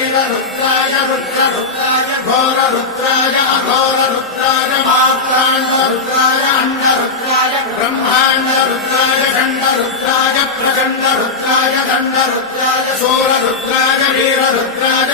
वीररुद्राय रुद्ररुद्राय घोररुद्राय अघोररुद्राय मात्राण्डरुद्राय अण्डरुद्राय ब्रह्माण्डरुद्राय खण्डरुद्राय प्रचण्डरुद्राय दण्डरुद्राय शूररुद्राय वीररुद्राय